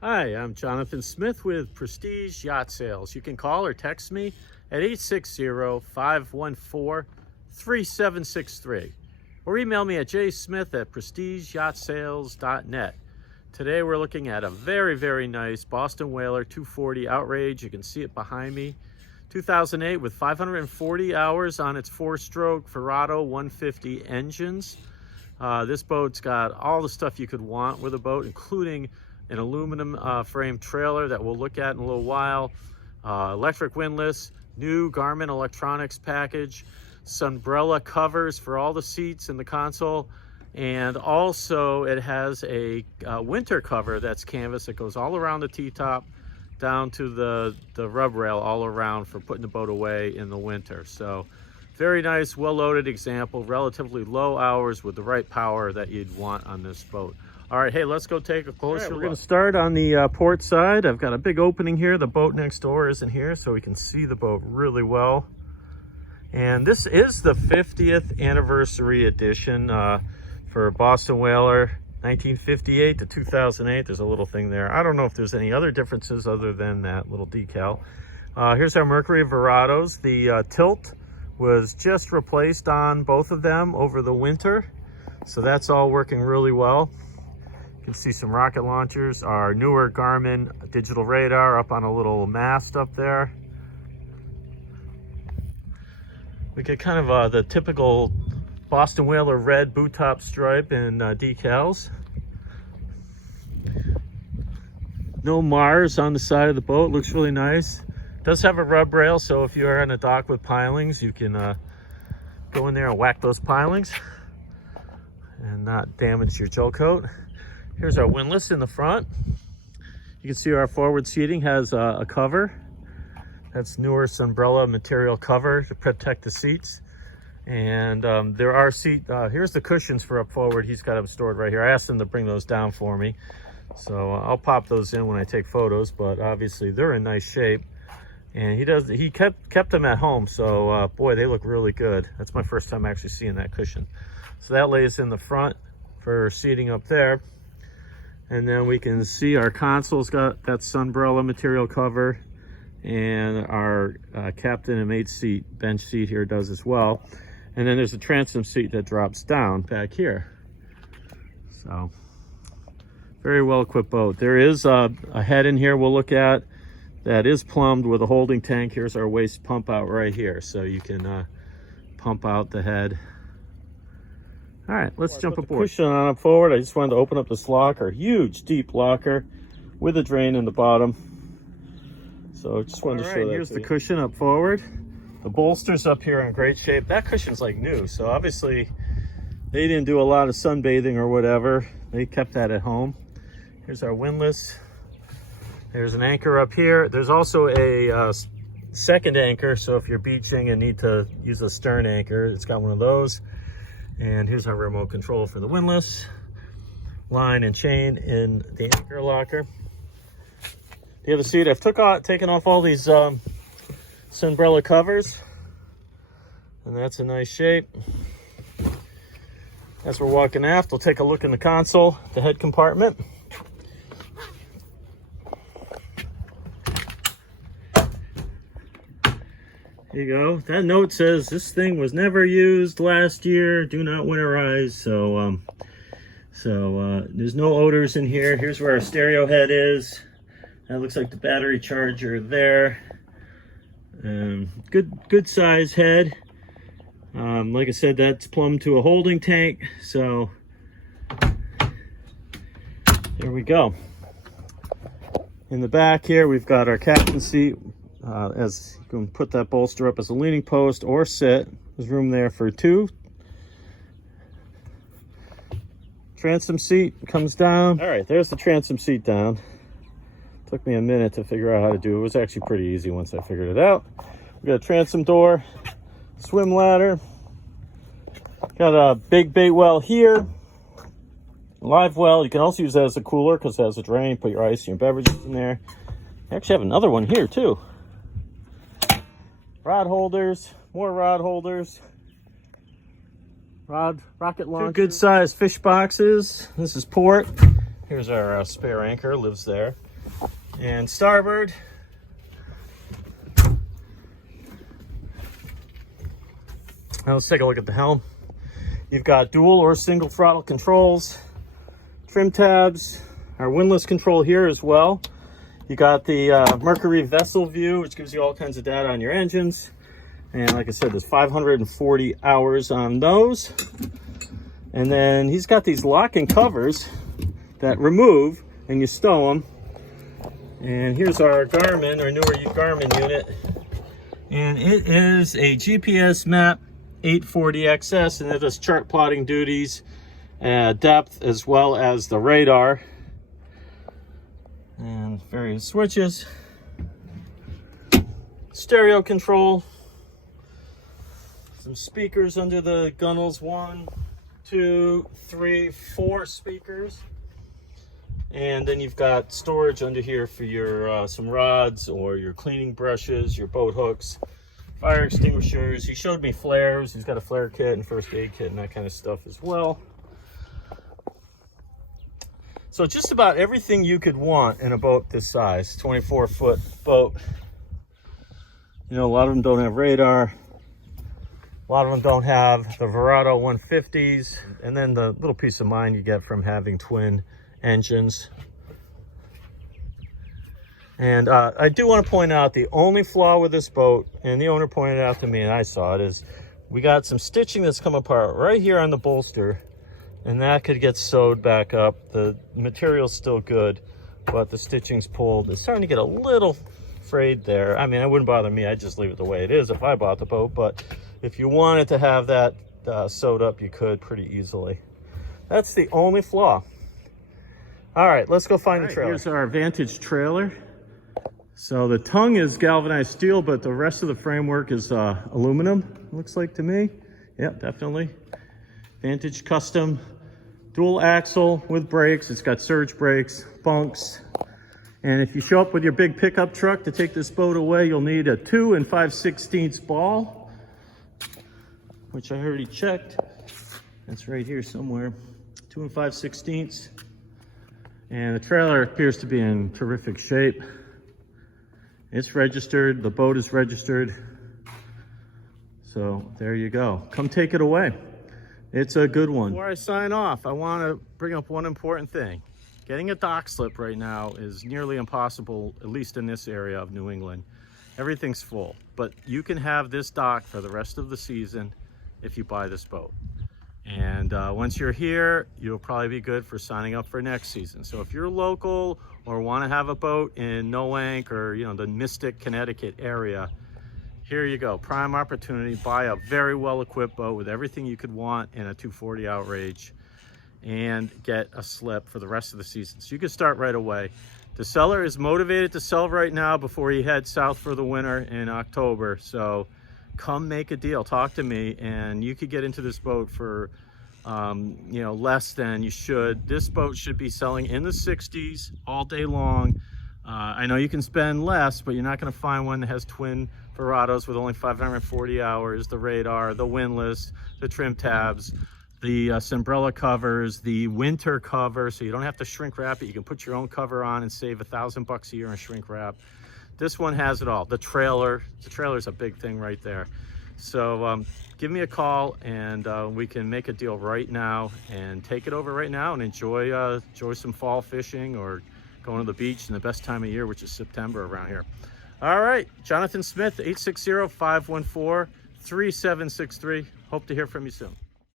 Hi, I'm Jonathan Smith with Prestige Yacht Sales. You can call or text me at 860-514-3763 or email me at jsmith@prestigeyahtsales.net. Today we're looking at a very nice Boston Whaler 240 Outrage. You can see it behind me. 2008 with 540 hours on its 4-stroke Verado 150 engines. This boat's got all the stuff you could want with a boat, including an aluminum frame trailer that we'll look at in a little while, electric windlass, new Garmin electronics package, sunbrella covers for all the seats in the console, and also it has a winter cover that's canvas that goes all around the T-top down to the rub rail all around for putting the boat away in the winter. So very nice, well-loaded example, relatively low hours with the right power that you'd want on this boat. All right, hey, let's go take a closer look. We're going to start on the port side. I've got a big opening here. The boat next door isn't here, so we can see the boat really well. And this is the 50th anniversary edition for Boston Whaler, 1958 to 2008. There's a little thing there. I don't know if there's any other differences other than that little decal. Here's our Mercury Verados. The tilt was just replaced on both of them over the winter, so that's all working really well. You can see some rocket launchers, our newer Garmin digital radar up on a little mast up there. We get kind of the typical Boston Whaler red boot top stripe and decals. No Mars on the side of the boat, looks really nice. Does have a rub rail, so if you are on a dock with pilings, you can go in there and whack those pilings and not damage your gel coat. Here's our windlass in the front. You can see our forward seating has a cover. That's newer sunbrella material cover to protect the seats. And there are here's the cushions for up forward. He's got them stored right here. I asked him to bring those down for me, so I'll pop those in when I take photos, but obviously they're in nice shape. And he kept them at home, so boy, they look really good. That's my first time actually seeing that cushion. So that lays in the front for seating up there. And then we can see our console's got that sunbrella material cover, and our captain and mate seat, bench seat here does as well. And then there's a transom seat that drops down back here. So very well equipped boat. There is a head in here we'll look at that is plumbed with a holding tank. Here's our waste pump out right here, so you can pump out the head. All right, let's jump aboard. Cushion on up forward. I just wanted to open up this locker, huge deep locker with a drain in the bottom. So just wanted to show that. Here's the cushion up forward. The bolster's up here in great shape. That cushion's like new, so obviously they didn't do a lot of sunbathing or whatever. They kept that at home. Here's our windlass. There's an anchor up here. There's also a second anchor, so if you're beaching and need to use a stern anchor, it's got one of those. And here's our remote control for the windlass. Line and chain in the anchor locker. The other seat, I've taken off all these sunbrella covers, and that's in nice shape. As we're walking aft, we'll take a look in the console, the head compartment. There you go. That note says this thing was never used last year. Do not winterize. So there's no odors in here. Here's where our stereo head is. That looks like the battery charger there. Good size head. Like I said, that's plumbed to a holding tank. So there we go. In the back here, we've got our captain seat. As you can put that bolster up as a leaning post or sit. There's room there for two. Transom seat comes down. All right, there's the transom seat down. Took me a minute to figure out how to do it. It was actually pretty easy once I figured it out. We got a transom door, swim ladder. Got a big bait well here. Live well. You can also use that as a cooler because it has a drain. Put your ice and your beverages in there. I actually have another one here too. Rod holders, more rod holders. Rocket launcher. Two good sized fish boxes. This is port. Here's our spare anchor, lives there. And starboard, now let's take a look at the helm. You've got dual or single throttle controls, trim tabs, our windlass control here as well. You got the Mercury vessel view, which gives you all kinds of data on your engines. And like I said, there's 540 hours on those. And then he's got these locking covers that remove and you stow them. And here's our Garmin, our newer Garmin unit. And it is a GPS map 840XS, and it does chart plotting duties, depth, as well as the radar. And various switches. Stereo control. Some speakers under the gunnels. 1, 2, 3, 4 speakers. And then you've got storage under here for your some rods or your cleaning brushes, your boat hooks, fire extinguishers. He showed me flares. He's got a flare kit and first aid kit and that kind of stuff as well. So just about everything you could want in a boat this size, 24-foot boat. You know, a lot of them don't have radar. A lot of them don't have the Verado 150s. And then the little peace of mind you get from having twin engines. And I do want to point out the only flaw with this boat, and the owner pointed it out to me and I saw it, is we got some stitching that's come apart right here on the bolster, and that could get sewed back up. The material's still good, but the stitching's pulled. It's starting to get a little frayed there. I mean, it wouldn't bother me. I'd just leave it the way it is if I bought the boat, but if you wanted to have that sewed up, you could pretty easily. That's the only flaw. All right, let's go find the trailer. Here's our Vantage trailer. So the tongue is galvanized steel, but the rest of the framework is aluminum, looks like to me. Yep, definitely. Vantage custom, dual axle with brakes. It's got surge brakes, bunks. And if you show up with your big pickup truck to take this boat away, you'll need a 2 5/16 ball, which I already checked. That's right here somewhere, 2 5/16. And the trailer appears to be in terrific shape. It's registered, the boat is registered. So there you go. Come take it away. It's a good one. Before I sign off, I want to bring up one important thing. Getting a dock slip right now is nearly impossible, at least in this area of New England. Everything's full, but you can have this dock for the rest of the season if you buy this boat. And once you're here, you'll probably be good for signing up for next season. So if you're local or want to have a boat in Noank or, you know, the Mystic, Connecticut area, here you go. Prime opportunity. Buy a very well-equipped boat with everything you could want in a 240 Outrage and get a slip for the rest of the season. So you can start right away. The seller is motivated to sell right now before he heads south for the winter in October. So come make a deal, talk to me, and you could get into this boat for you know, less than you should. This boat should be selling in the 60s all day long. I know you can spend less, but you're not going to find one that has twin Verados with only 540 hours, the radar, the windlass, the trim tabs, the Sunbrella covers, the winter cover, so you don't have to shrink wrap it. You can put your own cover on and save $1,000 a year on shrink wrap. This one has it all. The trailer is a big thing right there. So give me a call and we can make a deal right now and take it over right now and enjoy some fall fishing or going to the beach in the best time of year, which is September around here. All right, Jonathan Smith, 860-514-3763. Hope to hear from you soon.